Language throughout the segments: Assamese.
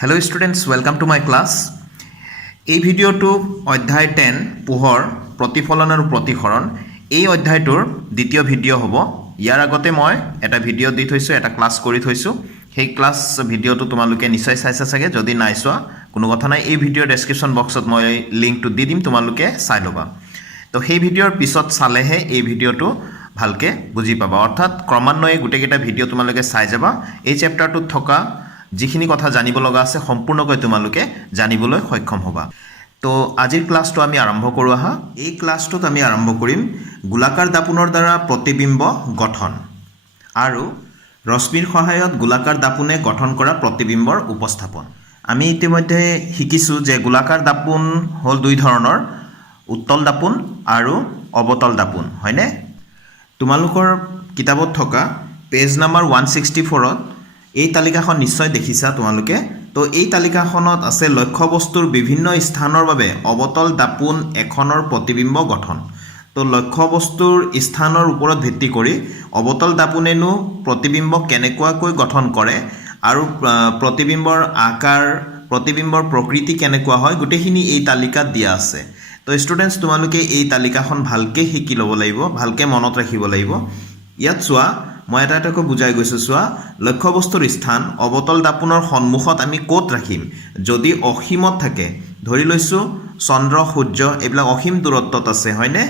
Hello students, welcome to my class. এই ভিডিওটো অধ্যায় 10 পোহৰ প্ৰতিফলন আৰু প্ৰতিসৰণ এই অধ্যায়টোৰ দ্বিতীয় ভিডিও হ'ব। ইয়াৰ আগতে মই এটা ভিডিও দি থৈছো, এটা ক্লাস কৰি থৈছো। সেই ক্লাস ভিডিওটো তোমালোকে নিশ্চয় চাইছা চাগে। যদি নাই চোৱা কোনো কথা নাই, এই ভিডিও ডেসক্ৰিপচন বক্সত মই লিংকটো দি দিম, তোমালোকে চাই ল'বা। তো সেই ভিডিওৰ পিছত চালেহে এই ভিডিওটো ভালকে বুজি পাবা। অৰ্থাৎ ক্ৰমান্বয়ে গোটেইকেইটা ভিডিও তোমালোকে চাই যাবা। এই চেপ্টাৰটোত থকা যিখিনি কথা জানিব লগা আছে সম্পূৰ্ণকৈ তোমালোকে জানিবলৈ সক্ষম হ'বা। তো আজিৰ ক্লাছটো আমি আৰম্ভ কৰোঁ আহা। এই ক্লাছটোত আমি আৰম্ভ কৰিম গোলাকাৰ দাপোনৰ দ্বাৰা প্ৰতিবিম্ব গঠন আৰু ৰশ্মিৰ সহায়ত গোলাকাৰ দাপোনে গঠন কৰা প্ৰতিবিম্বৰ উপস্থাপন। আমি ইতিমধ্যে শিকিছোঁ যে গোলাকাৰ দাপোন হ'ল দুই ধৰণৰ, উত্তল দাপোন আৰু অৱতল দাপোন, হয়নে? তোমালোকৰ কিতাপত থকা পেজ নাম্বাৰ 164ত এই তালিকাখন নিশ্চয় দেখিছা তোমালোকে। তো এই তালিকাখনত আছে লক্ষ্যবস্তুৰ বিভিন্ন স্থানৰ বাবে অৱতল দাপোন এখনৰ প্ৰতিবিম্ব গঠন। তো লক্ষ্যবস্তুৰ স্থানৰ ওপৰত ভিত্তি কৰি অৱতল দাপোনেনো প্ৰতিবিম্ব কেনেকুৱাকৈ গঠন কৰে আৰু প্ৰতিবিম্বৰ আকাৰ, প্ৰতিবিম্বৰ প্ৰকৃতি কেনেকুৱা হয়, গোটেইখিনি এই তালিকাত দিয়া আছে। তো ষ্টুডেণ্টছ, তোমালোকে এই তালিকাখন ভালকৈ শিকি ল'ব লাগিব, ভালকৈ মনত ৰাখিব লাগিব। ইয়াত চোৱা, মই এটা এটাকৈ বুজাই গৈছোঁ। চোৱা, লক্ষ্যবস্তুৰ স্থান অৱতল দাপোনৰ সন্মুখত আমি ক'ত ৰাখিম? যদি অসীমত থাকে, ধৰি লৈছোঁ চন্দ্ৰ সূৰ্য এইবিলাক অসীম দূৰত্বত আছে, হয়নে?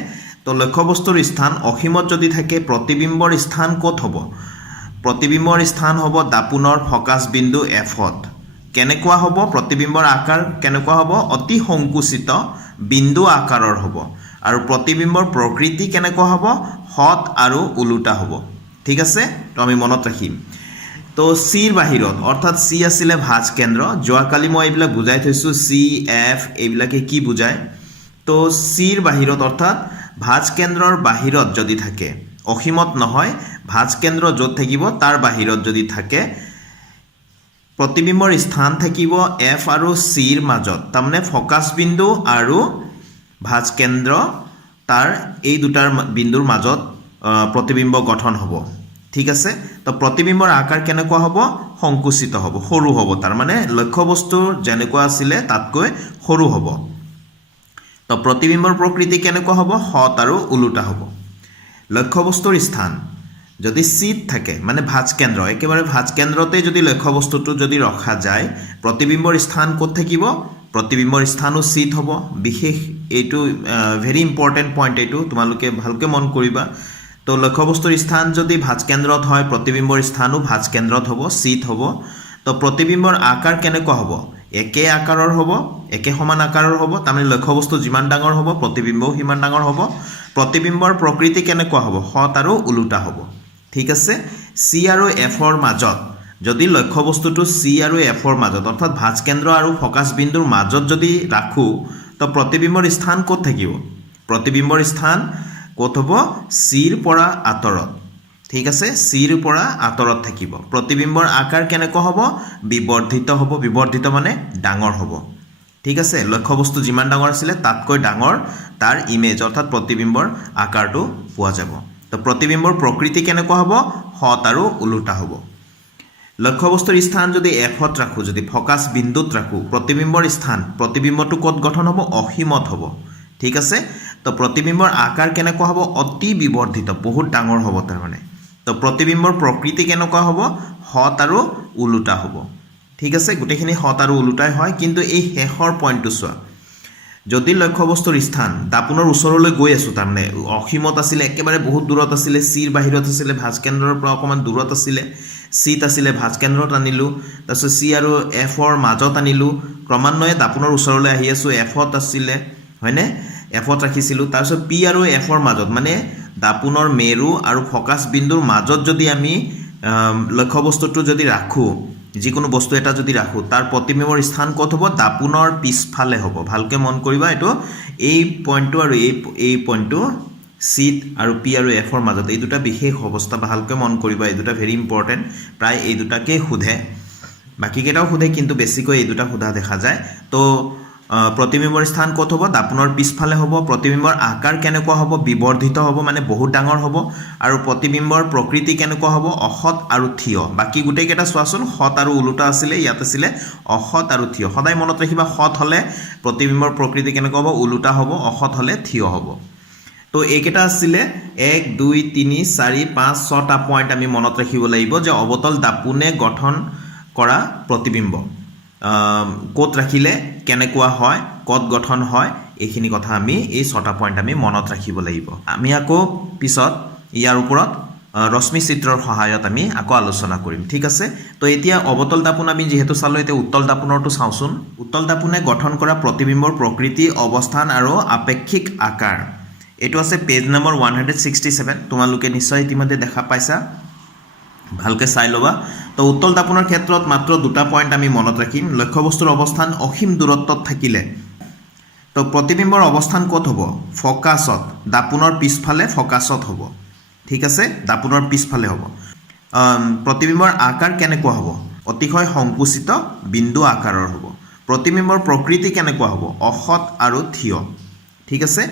তো লক্ষ্যবস্তুৰ স্থান অসীমত যদি থাকে, প্ৰতিবিম্বৰ স্থান ক'ত হ'ব? প্ৰতিবিম্বৰ স্থান হ'ব দাপোনৰ ফকাছ বিন্দু এফত। কেনেকুৱা হ'ব? প্ৰতিবিম্বৰ আকাৰ কেনেকুৱা হ'ব? অতি সংকুচিত বিন্দু আকাৰৰ হ'ব। আৰু প্ৰতিবিম্বৰ প্ৰকৃতি কেনেকুৱা হ'ব? হত আৰু ওলোটা হ'ব। ঠিক আছে? তো আমি মনত ৰাখিম। তো চিৰ বাহিৰত, অৰ্থাৎ চি আছিলে ভাঁজ কেন্দ্ৰ। যোৱাকালি মই এইবিলাক বুজাই থৈছোঁ, চি এফ এইবিলাকে কি বুজায়। তো চিৰ বাহিৰত অৰ্থাৎ ভাঁজ কেন্দ্ৰৰ বাহিৰত যদি থাকে, অসীমত নহয়, ভাঁজ কেন্দ্ৰ য'ত থাকিব তাৰ বাহিৰত যদি থাকে, প্ৰতিবিম্বৰ স্থান থাকিব এফ আৰু চিৰ মাজত। তাৰমানে ফকাছ বিন্দু আৰু ভাঁজ কেন্দ্ৰ, তাৰ এই দুটাৰ বিন্দুৰ মাজত প্ৰতিবিম্ব গঠন হ'ব। ঠিক আছে? তো প্ৰতিবিম্বৰ আকাৰ কেনেকুৱা হ'ব? সংকুচিত হ'ব, সৰু হ'ব। তাৰমানে লক্ষ্যবস্তু যেনেকুৱা আছিলে তাতকৈ সৰু হ'ব। তো প্ৰতিবিম্বৰ প্ৰকৃতি কেনেকুৱা হ'ব? হত আৰু ওলোটা হ'ব। লক্ষ্যবস্তুৰ স্থান যদি চিত থাকে, মানে ভাঁজ কেন্দ্ৰ, একেবাৰে ভাঁজ কেন্দ্ৰতে যদি লক্ষ্যবস্তুটো যদি ৰখা যায়, প্ৰতিবিম্বৰ স্থান ক'ত থাকিব? প্ৰতিবিম্বৰ স্থানো চিত হ'ব। বিশেষ এইটো ভেৰি ইম্পৰ্টেণ্ট পইণ্ট, এইটো তোমালোকে ভালকৈ মন কৰিবা। তো লক্ষ্যবস্তুৰ স্থান যদি ভাঁজ কেন্দ্ৰত হয়, প্ৰতিবিম্বৰ স্থানো ভাঁজ কেন্দ্ৰত হ'ব, চিত হ'ব। তো প্ৰতিবিম্বৰ আকাৰ কেনেকুৱা হ'ব? একে আকাৰৰ হ'ব, একে সমান আকাৰৰ হ'ব। তাৰমানে লক্ষ্যবস্তু যিমান ডাঙৰ হ'ব, প্ৰতিবিম্বও সিমান ডাঙৰ হ'ব। প্ৰতিবিম্বৰ প্ৰকৃতি কেনেকুৱা হ'ব? হত আৰু ওলোটা হ'ব। ঠিক আছে? চি আৰু এফৰ মাজত যদি লক্ষ্যবস্তুটো চি আৰু এফৰ মাজত, অৰ্থাৎ ভাঁজ কেন্দ্ৰ আৰু ফকাছ বিন্দুৰ মাজত যদি ৰাখোঁ, তো প্ৰতিবিম্বৰ স্থান ক'ত থাকিব? প্ৰতিবিম্বৰ স্থান ক'ত হ'ব? চিৰ পৰা আঁতৰত। ঠিক আছে? চিৰ পৰা আঁতৰত থাকিব। প্ৰতিবিম্বৰ আকাৰ কেনেকুৱা হ'ব? বিবৰ্ধিত হ'ব। বিবৰ্ধিত মানে ডাঙৰ হ'ব। ঠিক আছে? লক্ষ্যবস্তু যিমান ডাঙৰ আছিলে তাতকৈ ডাঙৰ তাৰ ইমেজ, অৰ্থাৎ প্ৰতিবিম্বৰ আকাৰটো পোৱা যাব। তো প্ৰতিবিম্বৰ প্ৰকৃতি কেনেকুৱা হ'ব? হত আৰু ওলোটা হ'ব। লক্ষ্যবস্তুৰ স্থান যদি এফত ৰাখোঁ, যদি ফকাছ বিন্দুত ৰাখোঁ, প্ৰতিবিম্বৰ স্থান, প্ৰতিবিম্বটো ক'ত গঠন হ'ব? অসীমত হ'ব। ঠিক আছে? তো প্ৰতিবিম্বৰ আকাৰ কেনেকুৱা হ'ব? অতি বিবৰ্ধিত, বহুত ডাঙৰ হ'ব তাৰমানে। তো প্ৰতিবিম্বৰ প্ৰকৃতি কেনেকুৱা হ'ব? হত আৰু ওলোটা হ'ব। ঠিক আছে? গোটেইখিনি হত আৰু ওলোটাই হয়। কিন্তু এই শেষৰ পইণ্টটো চোৱা, যদি লক্ষ্যবস্তুৰ স্থান দাপোনৰ ওচৰলৈ গৈ আছোঁ, তাৰমানে অসীমত আছিলে, একেবাৰে বহুত দূৰত আছিলে, চিৰ বাহিৰত আছিলে, ভাঁজ কেন্দ্ৰৰ পৰা অকণমান দূৰত আছিলে, চিত আছিলে, ভাঁজ কেন্দ্ৰত আনিলোঁ, তাৰপিছত চি আৰু এফৰ মাজত আনিলোঁ, ক্ৰমান্বয়ে দাপোনৰ ওচৰলৈ আহি আছোঁ, এফত আছিলে, হয়নে? এফত ৰাখিছিলোঁ। তাৰপিছত পি আৰু এফৰ মাজত, মানে দাপোনৰ মেৰু আৰু ফকাছ বিন্দুৰ মাজত যদি আমি লক্ষ্যবস্তুটো যদি ৰাখোঁ, যিকোনো বস্তু এটা যদি ৰাখোঁ, তাৰ প্ৰতিবিম্বৰ স্থান ক'ত হ'ব? দাপোনৰ পিছফালে হ'ব। ভালকৈ মন কৰিবা এইটো। এই পইণ্টটো আৰু এই পইণ্টটো চিত আৰু পি আৰু এফৰ মাজত, এই দুটা বিশেষ অৱস্থা, ভালকৈ মন কৰিবা। এই দুটা ভেৰি ইম্পৰ্টেণ্ট। প্ৰায় এই দুটাকেই সোধে, বাকীকেইটাও সোধে, কিন্তু বেছিকৈ এই দুটা সোধা দেখা যায়। তো প্ৰতিবিম্বৰ স্থান ক'ত হ'ব দাপোনৰ পিছফালে হ'ব প্ৰতিবিম্বৰ আকাৰ কেনেকুৱা হ'ব বিবৰ্ধিত হ'ব মানে বহুত ডাঙৰ হ'ব আৰু প্ৰতিবিম্বৰ প্ৰকৃতি কেনেকুৱা হ'ব অসৎ আৰু থিয় বাকি গোটেইকেইটা চোৱাচোন সৎ আৰু ওলোটা আছিলে ইয়াত আছিলে অসৎ আৰু থিয় সদায় মনত ৰাখিবা সৎ হ'লে প্ৰতিবিম্বৰ প্ৰকৃতি কেনেকুৱা হ'ব ওলোটা হ'ব অসৎ হ'লে থিয় হ'ব তো এইকেইটা আছিলে 1 2 3 4 5 6টা পইণ্ট আমি মনত ৰাখিব লাগিব যে অৱতল দাপোনে গঠন কৰা প্ৰতিবিম্ব ক'ত ৰাখিলে কেনেকুৱা হয় ক'ত গঠন হয় এইখিনি কথা আমি এই 6টা পইণ্ট আমি মনত ৰাখিব লাগিব আমি আকৌ পিছত ইয়াৰ ওপৰত ৰশ্মি চিত্ৰৰ সহায়ত আমি আকৌ আলোচনা কৰিম ঠিক আছে তো এতিয়া অৱতল দাপোন আমি যেহেতু চালো এতিয়া উত্তল দাপোনৰটো চাওঁচোন উত্তল দাপোনে গঠন কৰা প্ৰতিবিম্বৰ প্ৰকৃতি অৱস্থান আৰু আপেক্ষিক আকাৰ এইটো আছে পেজ নম্বৰ 167 তোমালোকে নিশ্চয় ইতিমধ্যে দেখা পাইছা ভালকে চাই লবা তো উত্তল দাপোনৰ ক্ষেত্ৰত মাত্ৰ দুটা পইণ্ট আমি মনত ৰাখিম লক্ষ্যবস্তুৰ অৱস্থান অসীম দূৰত্বত থাকিলে তো প্ৰতিবিম্বৰ অৱস্থান ক'ত হ'ব ফকাছত দাপোনৰ পিছফালে ফকাছত হ'ব ঠিক আছে দাপোনৰ পিছফালে হ'ব প্ৰতিবিম্বৰ আকাৰ কেনেকুৱা হ'ব অতিশয় সংকুচিত বিন্দু আকাৰৰ হ'ব প্ৰতিবিম্বৰ প্ৰকৃতি কেনেকুৱা হ'ব অসৎ আৰু থিয় ঠিক আছে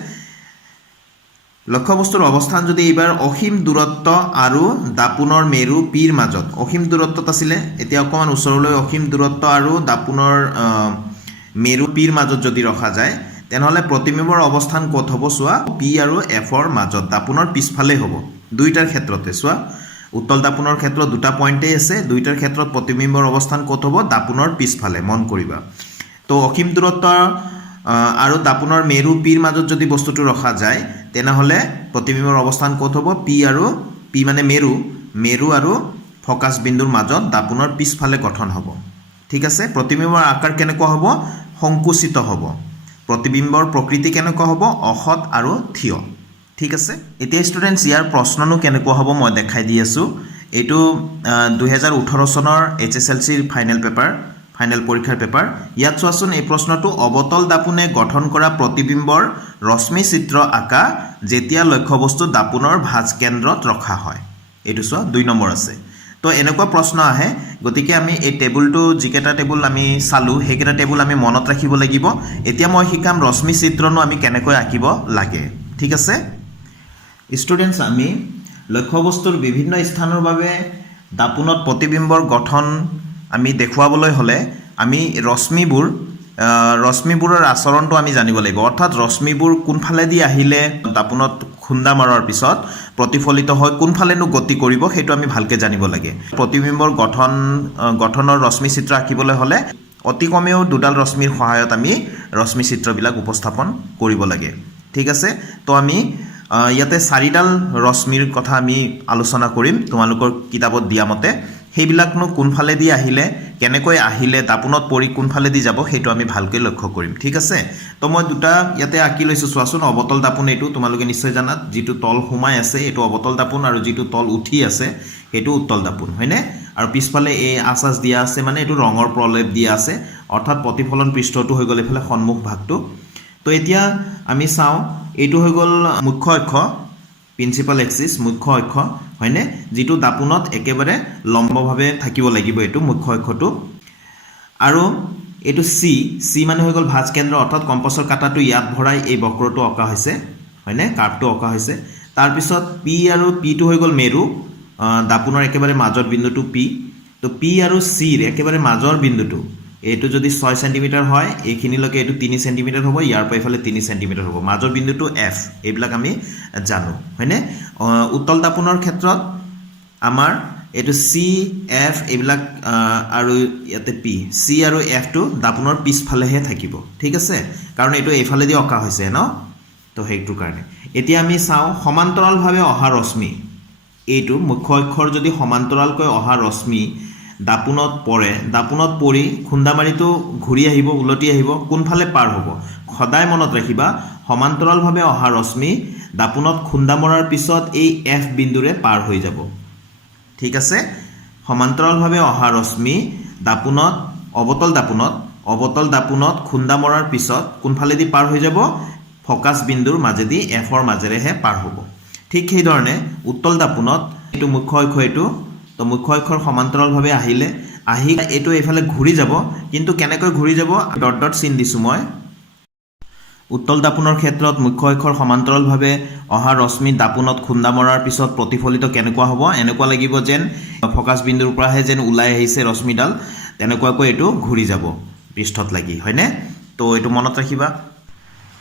লক্ষ্যবস্তুৰ অৱস্থান যদি এইবাৰ অসীম দূৰত্ব আৰু দাপোনৰ মেৰু পিৰ মাজত অসীম দূৰত্বত আছিলে এতিয়া অকমান ওচৰলৈ অসীম দূৰত্ব আৰু দাপোনৰ মেৰু পিৰ মাজত যদি ৰখা যায় তেনেহলে প্ৰতিবিম্বৰ অৱস্থান ক'ত হ'ব চোৱা পি আৰু এফৰ মাজত দাপোনৰ পিছফালে হ'ব দুইটাৰ ক্ষেত্ৰতে চোৱা উত্তল দাপোনৰ ক্ষেত্ৰত দুটা পইণ্টেই আছে দুইটাৰ ক্ষেত্ৰত প্ৰতিবিম্বৰ অৱস্থান ক'ত হ'ব দাপোনৰ পিছফালে মন কৰিবা তো অসীম দূৰত্ব আৰু দাপোনৰ মেৰু পিৰ মাজত যদি বস্তুটো ৰখা যায় তেনেহলে প্ৰতিবিম্বৰ অৱস্থান ক'ত হ'ব পি আৰু পি মানে মেৰু আৰু ফকাছ বিন্দুৰ মাজত দাপোনৰ পিছফালে গঠন হ'ব ঠিক আছে প্ৰতিবিম্বৰ আকাৰ কেনেকুৱা হ'ব সংকুচিত হ'ব প্ৰতিবিম্বৰ প্ৰকৃতি কেনেকুৱা হ'ব অসৎ আৰু থিয় ঠিক আছে এতিয়া ষ্টুডেণ্টছ ইয়াৰ প্ৰশ্ননো কেনেকুৱা হ'ব মই দেখাই দি আছো এইটো 2018 চনৰ HSLCৰ ফাইনেল পৰীক্ষাৰ পেপাৰ ইয়াত চোৱাচোন এই প্ৰশ্নটো অৱতল দাপোনে গঠন কৰা প্ৰতিবিম্বৰ ৰশ্মি চিত্ৰ আকা যেতিয়া লক্ষ্যবস্তু দাপোনৰ ভাঁজ কেন্দ্ৰত ৰখা হয় এইটো চোৱা 2 নম্বৰ আছে তো এনেকুৱা প্ৰশ্ন আহে গতিকে আমি এই টেবুলটো যিকেইটা টেবুল আমি চালো সেইকেইটা টেবুল আমি মনত ৰাখিব লাগিব এতিয়া মই শিকাম ৰশ্মি চিত্ৰনো আমি কেনেকৈ আঁকিব লাগে ঠিক আছে ষ্টুডেণ্টছ আমি লক্ষ্যবস্তুৰ বিভিন্ন স্থানৰ বাবে দাপোনত প্ৰতিবিম্বৰ গঠন আমি দেখুৱাবলৈ হলে আমি ৰশ্মিবোৰৰ আচৰণটো আমি জানিব লাগিব অৰ্থাৎ ৰশ্মিবোৰ কোনফালে দি আহিলে দাপোনত খুন্দা মাৰাৰ পিছত প্ৰতিফলিত হয় কোনফালেনো গতি কৰিব সেইটো আমি ভালকে জানিব লাগে প্ৰতিবিম্বৰ গঠনৰ ৰশ্মি চিত্ৰ আঁকিবলৈ হলে অতি কমেও দুডাল ৰশ্মিৰ সহায়ত আমি ৰশ্মি চিত্ৰবিলাক উপস্থাপন কৰিব লাগে ঠিক আছে তো আমি ইয়াতে 4ডাল ৰশ্মিৰ কথা আমি আলোচনা কৰিম তোমালোকৰ কিতাপত দিয়া মতে সেইবিলাকনো কোনফালে দি আহিলে কেনেকৈ আহিলে দাপোনত পৰি কোনফালে দি যাব সেইটো আমি ভালকৈ লক্ষ্য কৰিম ঠিক আছে তো মই দুটা ইয়াতে আঁকি লৈছো চোৱাচোন অৱতল দাপোন এইটো তোমালোকে নিশ্চয় জানাত যিটো তল সোমাই আছে এইটো অৱতল দাপোন আৰু যিটো তল উঠি আছে সেইটো উত্তল দাপোন হয়নে আৰু পিছফালে এই আঁচাচ দিয়া আছে মানে এইটো ৰঙৰ প্ৰলেপ দিয়া আছে অৰ্থাৎ প্ৰতিফলন পৃষ্ঠটো হৈ গ'ল এফালে সন্মুখ ভাগটো তো এতিয়া আমি চাওঁ এইটো হৈ গ'ল মুখ্য অক্ষ প্ৰিন্সিপাল এক্সিস মুখ্য অক্ষ হয়নে যেটো দাপোনত একেবাৰে লম্বভাৱে থাকিব লাগিব এটো মুখ্য অক্ষটো আৰু এটো সি মানে হৈ গ'ল ভাঁজ কেন্দ্ৰ অৰ্থাৎ কম্পাছৰ কাটাটো ইয়াত ভৰাই এই বক্ৰটো অকা হৈছে হয়নে কাৰ্ভটো অকা হৈছে তাৰ পিছত পি আৰু পিটো হৈ গ'ল মেৰু দাপোনৰ একেবাৰে মাজৰ বিন্দুটো পি তো পি আৰু সি ৰ একেবাৰে মাজৰ বিন্দুটো এটো যদি 6 সেন্টিমিটাৰ হয় এইখিনিলৈকে এটো 3 সেন্টিমিটাৰ হ'ব ইয়াৰ পাইফালে 3 সেন্টিমিটাৰ হ'ব মাজৰ বিন্দুটো এফ এইবিলাক আমি জানো হয়নে উত্তল দাপোনৰ ক্ষেত্ৰত আমাৰ এটো সি এফ এইবিলাক আৰু ইয়াতে পি সি আৰু এফ টো দাপোনৰ পিছফালেহে থাকিব ঠিক আছে কাৰণ এটো এইফালে দি অকা হৈছে ন তো হেইটো কাৰণে এতিয়া আমি চাওঁ সমান্তৰালভাৱে অহা ৰশ্মি এইটো মুখ্য অক্ষৰ যদি সমান্তৰালকৈ অহা ৰশ্মি দাপোনত পৰি খুন্দামাৰিটো ঘূৰি আহিব উলটি আহিব কোনফালে পাৰ হ'ব খদায় মনত ৰাখিবা সমান্তৰালভাৱে অহা ৰশ্মি দাপোনত খুন্দা মৰাৰ পিছত এই এফ বিন্দুৰে পাৰ হৈ যাব ঠিক আছে সমান্তৰালভাৱে অহা ৰশ্মি দাপোনত অৱতল দাপোনত খুন্দা মৰাৰ পিছত কোনফালে দি পাৰ হৈ যাব ফকাস বিন্দুৰ মাজেদি এফৰ মাজেৰেহে পাৰ হ'ব ঠিক সেই ধৰণে উত্তল দাপোনত এটো মুখ্য অক্ষ এটো তো মুখ্য অক্ষৰ সমান্তৰালভাৱে আহি এটো এফালে ঘূৰি যাব কিন্তু কেনেকৈ ঘূৰি যাব ডট ডট চিন দিছো মই উত্তল দাপোনৰ ক্ষেত্ৰত মুখ্য অক্ষৰ সমান্তৰালভাৱে অহা ৰশ্মি দাপোনত খুন্দা মৰাৰ পিছত প্ৰতিফলিত কেনেকুৱা হ'ব এনেকুৱা লাগিব যেন ফকাছ বিন্দুৰ পৰাহে যেন ওলাই আহিছে ৰশ্মিডাল তেনেকুৱাকৈ এইটো ঘূৰি যাব পৃষ্ঠত লাগি হয়নে তো এইটো মনত ৰাখিবা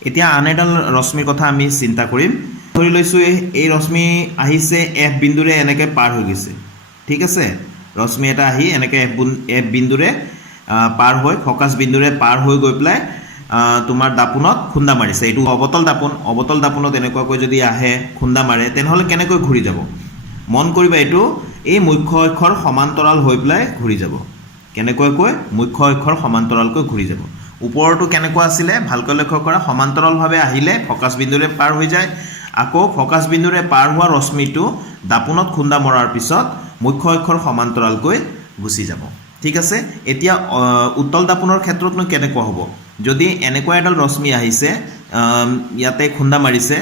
এতিয়া আন এডাল ৰশ্মিৰ কথা আমি চিন্তা কৰিম ধৰি লৈছোঁ এই ৰশ্মি আহিছে এফ বিন্দুৰে এনেকৈ পাৰ হৈ গৈছে ঠিক আছে ৰশ্মি এটা আহি এনেকৈ এফ বিন্দুৰে পাৰ হৈ ফকাছ বিন্দুৰে পাৰ হৈ গৈ পেলাই তোমাৰ দাপোনত খুন্দা মাৰিছে এইটো অবতল দাপোনত এনেকুৱাকৈ যদি আহে খুন্দা মাৰে তেনেহ'লে কেনেকৈ ঘূৰি যাব মন কৰিবা এইটো এই মুখ্য অক্ষৰ সমান্তৰাল হৈ পেলাই ঘূৰি যাব কেনেকুৱাকৈ মুখ্য অক্ষৰ সমান্তৰালকৈ ঘূৰি যাব ওপৰটো কেনেকুৱা আছিলে ভালকৈ লক্ষ্য কৰা সমান্তৰালভাৱে আহিলে ফকাছ বিন্দুৰে পাৰ হৈ যায় আকৌ ফকাছ বিন্দুৰে পাৰ হোৱা ৰশ্মিটো দাপোনত খুন্দা মৰাৰ পিছত মুখ্য অক্ষৰ সমান্তৰালকৈ গুচি যাব ঠিক আছে এতিয়া উত্তল দাপোনৰ ক্ষেত্ৰতনো কেনেকুৱা হ'ব যদি এনেকুৱা এডাল ৰশ্মি আহিছে ইয়াতে খুন্দা মাৰিছে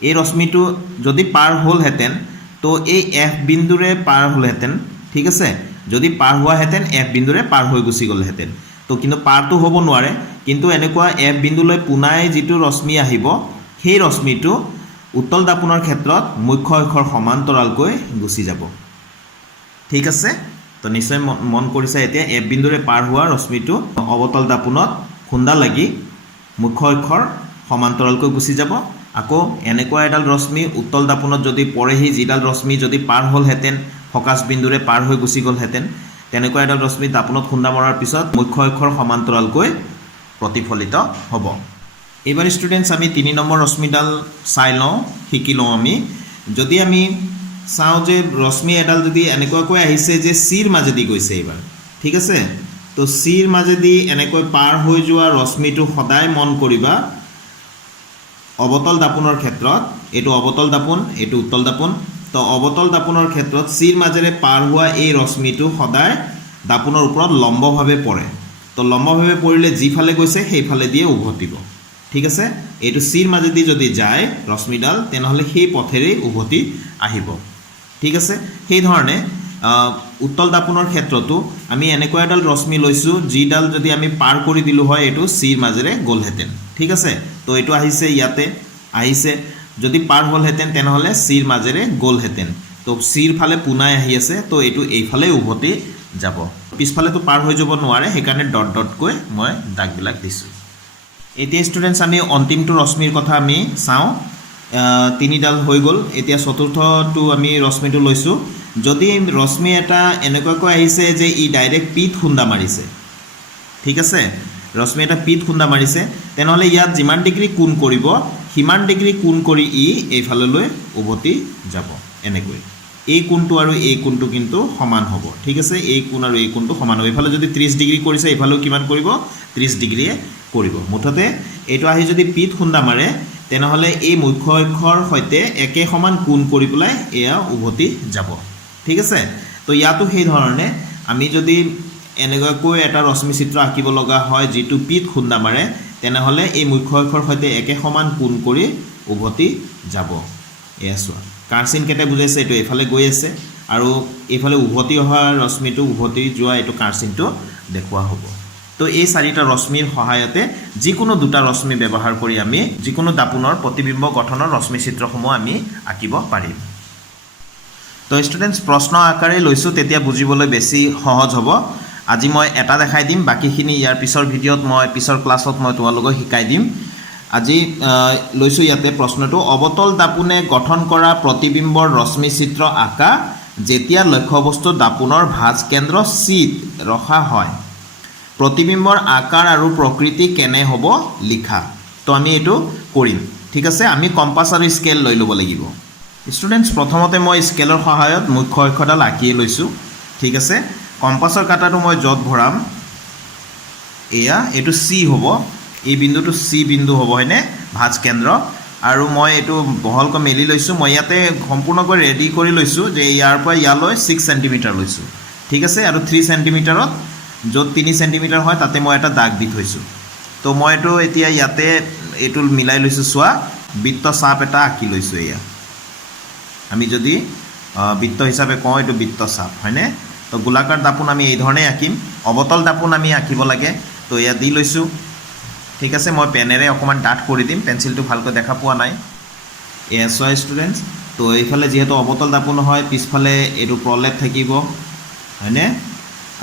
এই ৰশ্মিটো যদি পাৰ হ'লহেঁতেন তো এই এফ বিন্দুৰে পাৰ হ'লহেঁতেন ঠিক আছে যদি পাৰ হোৱাহেঁতেন এফ বিন্দুৰে পাৰ হৈ গুচি গ'লহেঁতেন তো কিন্তু পাৰটো হ'ব নোৱাৰে কিন্তু এনেকুৱা এফ বিন্দুলৈ পুনাই যিটো ৰশ্মি আহিব সেই ৰশ্মিটো উত্তল দাপোনৰ ক্ষেত্ৰত মুখ্য অক্ষৰ সমান্তৰালকৈ গুচি যাব ঠিক আছে তো নিশ্চয় মন কৰিছে এতিয়া এফ বিন্দুৰে পাৰ হোৱা ৰশ্মিটো অবতল দাপোনত খুন্দা লাগি মুখ্য অক্ষৰ সমান্তৰালকৈ গুচি যাব আকৌ এনেকুৱা এডাল ৰশ্মি উত্তল দাপোনত যদি পৰেহি যিডাল ৰশ্মি যদি পাৰ হ'লহেঁতেন ফকাছ বিন্দুৰে পাৰ হৈ গুচি গ'লহেঁতেন তেনেকুৱা এডাল ৰশ্মি দাপোনত খুন্দা মৰাৰ পিছত মুখ্য অক্ষৰ সমান্তৰালকৈ প্ৰতিফলিত হ'ব এইবাৰ ষ্টুডেণ্টছ আমি 3 নম্বৰ ৰশ্মিডাল চাই লওঁ শিকি লওঁ আমি যদি আমি চাওঁ যে ৰশ্মি এডাল যদি এনেকুৱাকৈ আহিছে যে চিৰ মাজেদি গৈছে এইবাৰ ঠিক আছে তো চিৰ মাজেদি এনেকৈ পাৰ হৈ যোৱা ৰশ্মিটো সদায় মন কৰিবা অবতল দাপোনৰ ক্ষেত্ৰত এইটো অবতল দাপোন এইটো উত্তল দাপোন তো অবতল দাপোনৰ ক্ষেত্ৰত চিৰ মাজেৰে পাৰ হোৱা এই ৰশ্মিটো সদায় দাপোনৰ ওপৰত লম্বভাৱে পৰে তো লম্বভাৱে পৰিলে যিফালে গৈছে সেইফালে দিয়ে উভতিব ঠিক আছে এইটো চিৰ মাজেদি যদি যায় ৰশ্মিডাল তেনেহ'লে সেই পথেৰেই উভতি আহিব ঠিক আছে সেই ধৰণে উত্তল দাপোনৰ ক্ষেত্ৰতো আমি এনেকুৱা এডাল ৰশ্মি লৈছোঁ যিডাল যদি আমি পাৰ কৰি দিলোঁ হয় এইটো চিৰ মাজেৰে গ'লহেঁতেন ঠিক আছে তো এইটো আহিছে ইয়াতে আহিছে যদি পাৰ হ'লহেঁতেন তেনেহ'লে চিৰ মাজেৰে গ'লহেঁতেন তো চিৰ ফালে পুনাই আহি আছে তো এইটো এইফালে উভতি যাব পিছফালেতো পাৰ হৈ যাব নোৱাৰে সেইকাৰণে ডট ডটকৈ মই দাগবিলাক দিছোঁ এতিয়া ষ্টুডেণ্টছ আমি অন্তিমটো ৰশ্মিৰ কথা আমি চাওঁ 3ডাল হৈ গ'ল এতিয়া চতুৰ্থটো আমি ৰশ্মিটো লৈছোঁ যদি ৰশ্মি এটা এনেকুৱাকৈ আহিছে যে ই ডাইৰেক্ট পিত খুন্দা মাৰিছে ঠিক আছে ৰশ্মি এটা পিত খুন্দা মাৰিছে তেনেহ'লে ইয়াত যিমান ডিগ্ৰী কোণ কৰিব সিমান ডিগ্ৰী কোণ কৰি ই এইফাললৈ উভতি যাব এনেকৈ এই কোণটো আৰু এই কোণটো কিন্তু সমান হ'ব ঠিক আছে এই কোণ আৰু এই কোণটো সমান হ'ব এইফালে যদি 30 ডিগ্ৰী কৰিছে এইফালেও কিমান কৰিব 30 ডিগ্ৰীয়ে কৰিব মুঠতে এইটো আহি যদি পিত খুন্দা মাৰে তেনেহ'লে এই মুখ্য অক্ষৰ সৈতে একে সমান কোণ কৰি পেলাই এয়া উভতি যাব ঠিক আছে তো ইয়াতো সেই ধৰণে আমি যদি এনেকুৱাকৈ এটা ৰশ্মি চিত্ৰ আঁকিব লগা হয় যিটো পিত খুন্দা মাৰে তেনেহ'লে এই মুখ্য অক্ষৰ সৈতে একে সমান কোণ কৰি উভতি যাব এয়া চোৱা কাৰচিন কেইটা বুজাইছে এইটো এইফালে গৈ আছে আৰু এইফালে উভতি অহা ৰশ্মিটো উভতি যোৱা এইটো কাৰচিনটো দেখুওৱা হ'ব তো এই 4টা ৰশ্মিৰ সহায়তে যিকোনো দুটা ৰশ্মি ব্যৱহাৰ কৰি আমি যিকোনো দাপোনৰ প্ৰতিবিম্ব গঠনৰ ৰশ্মি চিত্ৰসমূহ আমি আঁকিব পাৰিম তো ষ্টুডেণ্টছ প্ৰশ্ন আকাৰে লৈছোঁ তেতিয়া বুজিবলৈ বেছি সহজ হ'ব আজি মই এটা দেখাই দিম বাকিখিনি ইয়াৰ পিছৰ ভিডিঅ'ত মই পিছৰ ক্লাছত মই তোমালোকক শিকাই দিম আজি লৈছোঁ ইয়াতে প্ৰশ্নটো অবতল দাপোনে গঠন কৰা প্ৰতিবিম্বৰ ৰশ্মি চিত্ৰ আঁকা যেতিয়া লক্ষ্যবস্তু দাপোনৰ ভাঁজ কেন্দ্ৰ চিত ৰখা হয় প্ৰতিবিম্বৰ আকাৰ আৰু প্ৰকৃতি কেনে হ'ব লিখা তো আমি এইটো কৰিম ঠিক আছে আমি কম্পাছ আৰু স্কেল লৈ ল'ব লাগিব ষ্টুডেণ্টছ প্ৰথমতে মই স্কেলৰ সহায়ত মুখ্য অক্ষৰডাল আঁকিয়ে লৈছোঁ ঠিক আছে কম্পাছৰ কাটাটো মই য'ত ভৰাম এয়া এইটো চি হ'ব এই বিন্দুটো চি বিন্দু হ'ব হয়নে ভাঁজ কেন্দ্ৰ আৰু মই এইটো বহলকৈ মেলি লৈছোঁ মই ইয়াতে সম্পূৰ্ণকৈ ৰেডি কৰি লৈছোঁ যে ইয়াৰ পৰা ইয়ালৈ 6 চেণ্টিমিটাৰ লৈছোঁ ঠিক আছে আৰু 3 চেণ্টিমিটাৰত য'ত 3 চেণ্টিমিটাৰ হয় তাতে মই এটা দাগ দি থৈছোঁ তো মই এইটো এতিয়া ইয়াতে এইটো মিলাই লৈছোঁ চোৱা বৃত্ত চাপ এটা আঁকি লৈছোঁ এয়া আমি যদি বৃত্ত হিচাপে কওঁ এইটো বৃত্ত চাপ হয়নে তো গোলাকাৰ দাপোন আমি এই ধৰণে আঁকিম অবতল দাপোন আমি আঁকিব লাগে তো এয়া দি লৈছোঁ ঠিক আছে মই পেনেৰে অকণমান ডাঠ কৰি দিম পেঞ্চিলটো ভালকৈ দেখা পোৱা নাই এয়া চোৱা ষ্টুডেণ্টছ তো এইফালে যিহেতু অৱতল দাপোন হয় পিছফালে এইটো প্ৰলেপ থাকিব হয়নে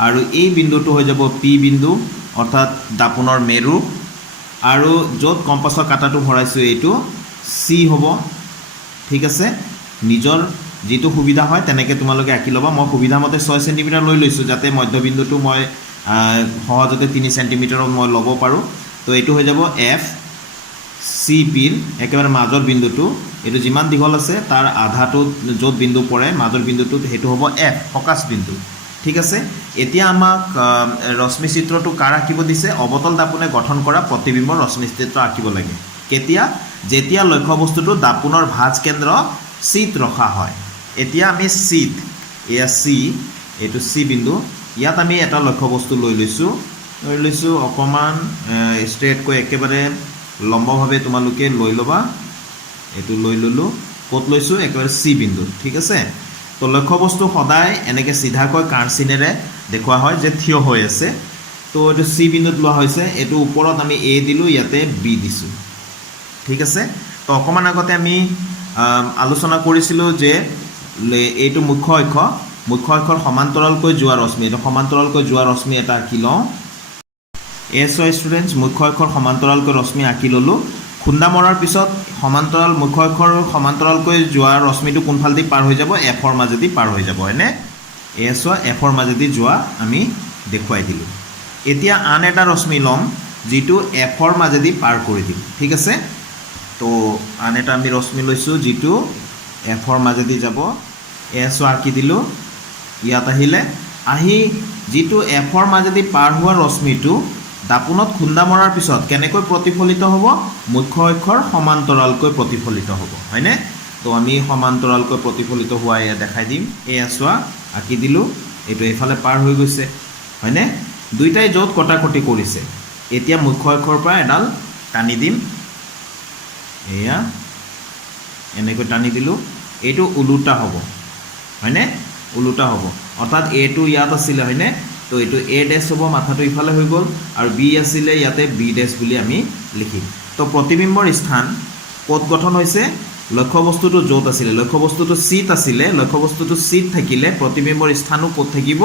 আৰু এই বিন্দুটো হৈ যাব পি বিন্দু অৰ্থাৎ দাপোনৰ মেৰু আৰু য'ত কম্পাছৰ কাটাটো ভৰাইছোঁ এইটো চি হ'ব ঠিক আছে নিজৰ যেটো সুবিধা হয় তেনেকৈ তোমালোকে আঁকি ল'বা মই সুবিধা মতে 6 সেন্টিমিটাৰ লৈ লৈছোঁ যাতে মধ্যবিন্দুটো মই সহজতে 3 সেন্টিমিটাৰত মই ল'ব পাৰোঁ তো এইটো হৈ যাব এফ চি পিৰ একেবাৰে মাজৰ বিন্দুটো এইটো যিমান দীঘল আছে তাৰ আধাটো য'ত বিন্দু পৰে মাজৰ বিন্দুটো সেইটো হ'ব এফ ফকাছ বিন্দু ঠিক আছে এতিয়া আমাক ৰশ্মি চিত্ৰটো কাৰ আঁকিব দিছে অৱতল দাপোনে গঠন কৰা প্ৰতিবিম্বৰ ৰশ্মি চিত্ৰ আঁকিব লাগে কেতিয়া যেতিয়া লক্ষ্যবস্তুটো দাপোনৰ ভাঁজ কেন্দ্ৰ চিত ৰখা হয় এতিয়া আমি চিত এয়া চি এইটো চি বিন্দু ইয়াত আমি এটা লক্ষ্যবস্তু লৈ লৈছোঁ অকণমান ষ্ট্ৰেটকৈ একেবাৰে লম্বভাৱে তোমালোকে লৈ ল'বা এইটো লৈ ল'লোঁ ক'ত লৈছোঁ একেবাৰে চি বিন্দু ঠিক আছে তো লক্ষ্যবস্তু সদায় এনেকৈ চিধাকৈ কাঁড়চিনেৰে দেখুওৱা হয় যে থিয় হৈ আছে তো এইটো চি বিন্দুত লোৱা হৈছে এইটো ওপৰত আমি এ দিলোঁ ইয়াতে বি দিছোঁ ঠিক আছে তো অকণমান আগতে আমি আলোচনা কৰিছিলোঁ যে এইটো মুখ্য অক্ষৰ সমান্তৰালকৈ যোৱা ৰশ্মি এইটো সমান্তৰালকৈ যোৱা ৰশ্মি এটা আঁকি লওঁ এছ ৱাই ষ্টুডেণ্টছ মুখ্য অক্ষৰ সমান্তৰালকৈ ৰশ্মি আঁকি ল'লোঁ খুন্দা মৰাৰ পিছত সমান্তৰাল মুখ্য অক্ষৰ সমান্তৰালকৈ যোৱা ৰশ্মিটো কোনফালেদি পাৰ হৈ যাব এফৰ মাজেদি পাৰ হৈ যাব হয়নে এছ ৱাই এফৰ মাজেদি যোৱা আমি দেখুৱাই দিলোঁ এতিয়া আন এটা ৰশ্মি ল'ম যিটো এফৰ মাজেদি পাৰ কৰি দিম ঠিক আছে তো আন এটা আমি ৰশ্মি লৈছোঁ যিটো এফৰ মাজেদি যাব এছ ৱাই আঁকি দিলোঁ ইয়াত আহি যিটো এফৰ মাজেদি পাৰ হোৱা ৰশ্মিটো দাপোনত খুন্দা মৰাৰ পিছত কেনেকৈ প্ৰতিফলিত হ'ব মুখ্য অক্ষৰ সমান্তৰালকৈ প্ৰতিফলিত হ'ব হয়নে তো আমি সমান্তৰালকৈ প্ৰতিফলিত হোৱা এয়া দেখাই দিম এয়া চোৱা আঁকি দিলোঁ এইটো এইফালে পাৰ হৈ গৈছে হয়নে দুইটাই য'ত কটাকটি কৰিছে এতিয়া মুখ্য অক্ষৰৰ পৰা এডাল টানি দিম এয়া এনেকৈ টানি দিলোঁ এইটো ওলোটা হ'ব হয়নে ওলোটা হ'ব অৰ্থাৎ এটো ইয়াত আছিলে হয়নে তো এইটো এ ডেছ হ'ব মাথাটো ইফালে হৈ গ'ল আৰু বি আছিলে ইয়াতে বি ডেছ বুলি আমি লিখিম তো প্ৰতিবিম্বৰ স্থান ক'ত গঠন হৈছে লক্ষ্যবস্তুটো য'ত আছিলে লক্ষ্যবস্তুটো চিত আছিলে লক্ষ্যবস্তুটো চিত থাকিলে প্ৰতিবিম্বৰ স্থানো ক'ত থাকিব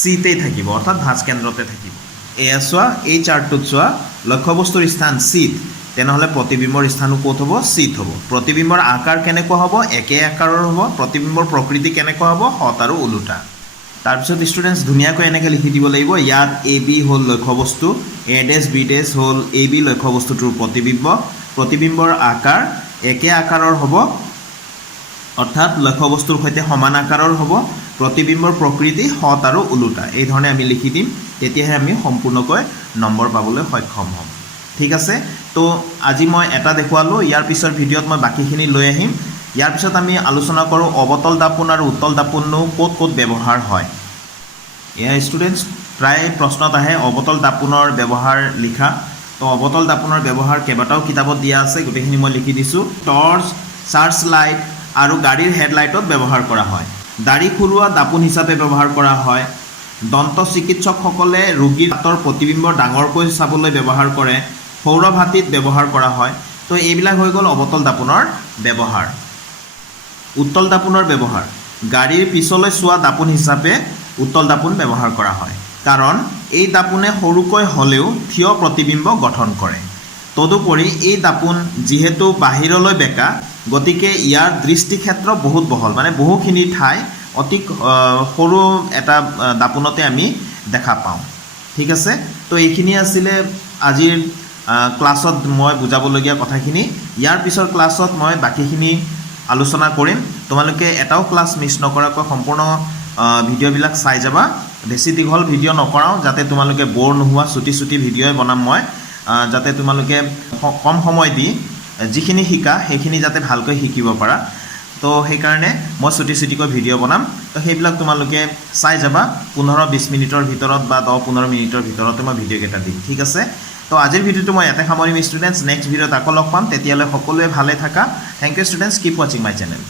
চিতেই থাকিব অৰ্থাৎ ভাঁজ কেন্দ্ৰতে থাকিব এয়া চোৱা এই চাৰ্টটোত চোৱা লক্ষ্যবস্তুৰ স্থান চিত তেনেহ'লে প্ৰতিবিম্বৰ স্থানো ক'ত হ'ব চিত হ'ব প্ৰতিবিম্বৰ আকাৰ কেনেকুৱা হ'ব একে আকাৰৰ হ'ব প্ৰতিবিম্বৰ প্ৰকৃতি কেনেকুৱা হ'ব হত আৰু ওলোটা তাৰপিছত ষ্টুডেণ্টছ ধুনীয়াকৈ এনেকৈ লিখি দিব লাগিব ইয়াত এ বি হ'ল লক্ষ্যবস্তু এ ডেছ বি ডেছ হ'ল এ বি লক্ষ্যবস্তুটোৰ প্ৰতিবিম্বৰ আকাৰ একে আকাৰৰ হ'ব অৰ্থাৎ লক্ষ্যবস্তুৰ সৈতে সমান আকাৰৰ হ'ব প্ৰতিবিম্বৰ প্ৰকৃতি হত আৰু ওলোটা এই ধৰণে আমি লিখি দিম তেতিয়াহে আমি সম্পূৰ্ণকৈ নম্বৰ পাবলৈ সক্ষম হ'ম ঠিক আছে তো আজি মই এটা দেখুৱালোঁ ইয়াৰ পিছৰ ভিডিঅ'ত মই বাকীখিনি লৈ আহিম ইয়াৰ পিছত আমি আলোচনা কৰোঁ অৱতল দাপোন আৰু উত্তল দাপোনো ক'ত ক'ত ব্যৱহাৰ হয় এয়া ষ্টুডেণ্টছ প্ৰায় প্ৰশ্নত আহে অৱতল দাপোনৰ ব্যৱহাৰ লিখা তো অৱতল দাপোনৰ ব্যৱহাৰ কেইবাটাও কিতাপত দিয়া আছে গোটেইখিনি মই লিখি দিছোঁ টৰ্চ চাৰ্চ লাইট আৰু গাড়ীৰ হেডলাইটত ব্যৱহাৰ কৰা হয় দাঢ়ি খুৰোৱা দাপোন হিচাপে ব্যৱহাৰ কৰা হয় দন্ত চিকিৎসকসকলে ৰোগীৰ দাঁতৰ প্ৰতিবিম্বৰ ডাঙৰকৈ চাবলৈ ব্যৱহাৰ কৰে সৌৰভাতিত ব্যৱহাৰ কৰা হয় তো এইবিলাক হৈ গ'ল অৱতল দাপোনৰ ব্যৱহাৰ উত্তল দাপোনৰ ব্যৱহাৰ গাড়ীৰ পিছলৈ চোৱা দাপোন হিচাপে উত্তল দাপোন ব্যৱহাৰ কৰা হয় কাৰণ এই দাপোনে সৰুকৈ হ'লেও থিয় প্ৰতিবিম্ব গঠন কৰে তদুপৰি এই দাপোন যিহেতু বাহিৰলৈ বেকা গতিকে ইয়াৰ দৃষ্টিক্ষেত্ৰ বহুত বহল মানে বহুখিনি ঠাই অতি সৰু এটা দাপোনতে আমি দেখা পাওঁ ঠিক আছে তো এইখিনি আছিলে আজিৰ ক্লাছত মই বুজাবলগীয়া কথাখিনি ইয়াৰ পিছৰ ক্লাছত মই বাকীখিনি আলোচনা কৰিম তোমালোকে এটাও ক্লাছ মিছ নকৰাকৈ সম্পূৰ্ণ ভিডিঅ'বিলাক চাই যাবা বেছি দীঘল ভিডিঅ' নকৰাওঁ যাতে তোমালোকে বৰ নোহোৱা চুটি ভিডিঅ'ই বনাম মই যাতে তোমালোকে কম সময় দি যিখিনি শিকা সেইখিনি যাতে ভালকৈ শিকিব পাৰা তো সেইকাৰণে মই চুটিকৈ ভিডিঅ' বনাম তো সেইবিলাক তোমালোকে চাই যাবা 15-20 মিনিটৰ ভিতৰত বা 10-15 মিনিটৰ ভিতৰতে মই ভিডিঅ'কেইটা দিম ঠিক আছে তো আজিৰ ভিডিঅ'টো মই ইয়াতে সামৰিম ষ্টুডেণ্টছ নেক্সট ভিডিঅ'ত আকৌ লগ পাম তেতিয়ালৈ সকলোৱে ভালে থাকা থেংক ইউ ষ্টুডেণ্টছ কিপ ৱাচিং মাই চেনেল